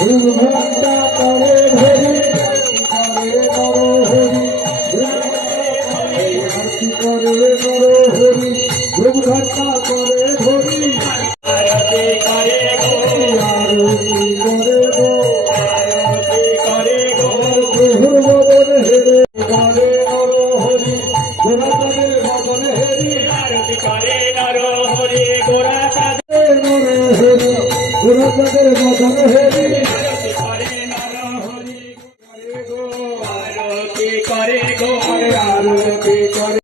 ঘন্টা করে ধরি আরতি করে নর হরি ধূপ ঘন্টা করে ধরি আরতি করে গো আরতি করে গো আরতি করে গো প্রভুর বদন হেরে করে নর হরি গোরা তাদের বদন হেরি আরতি করে নর হরি গোরা তাদের নর হরি গোরা তাদের বদন হেরি আরতি করে নর হরি গো আরতি করে গো আরতি করে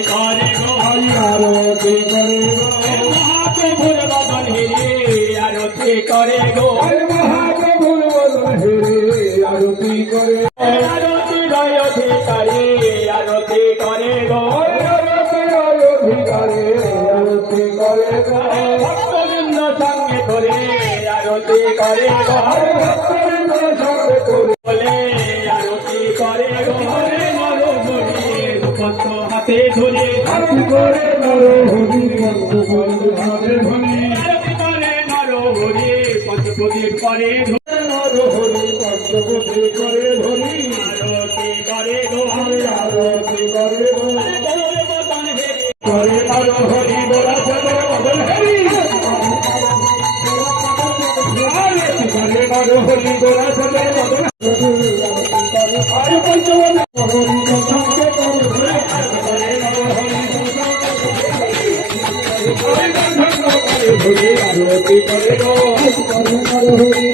করে গো আরতি করে গো মহাপ্রভুর বদন হেরি আরতি করে গো মহাপ্রভুর বদন হেরি আরতি করে আরতি রয় অধিকারী আরতি করে গো আরতি রয় অধিকারী আরতি করে গো ভক্তবৃন্দ সঙ্গে ধরে আরতি করে গো ভক্তবৃন্দ সঙ্গে করে বলে আরতি করে গো নর হরি পদ্ম হাতে ধরে আরতি করে নর হরি পদ্ম হাতে ধরে আরতি করে নর হরি পদ্মপ্রদীপ করে নর হরি পদ্মপ্রদীপ করে ধরি আরতি করে গো আরতি করে গো করে নর হরি গোরা চলে বদন হরি আরতি করে নর হরি গোরা চলে বদন আর পঞ্চম হরি সঙ্গে করে আরতি করে গো নর হরি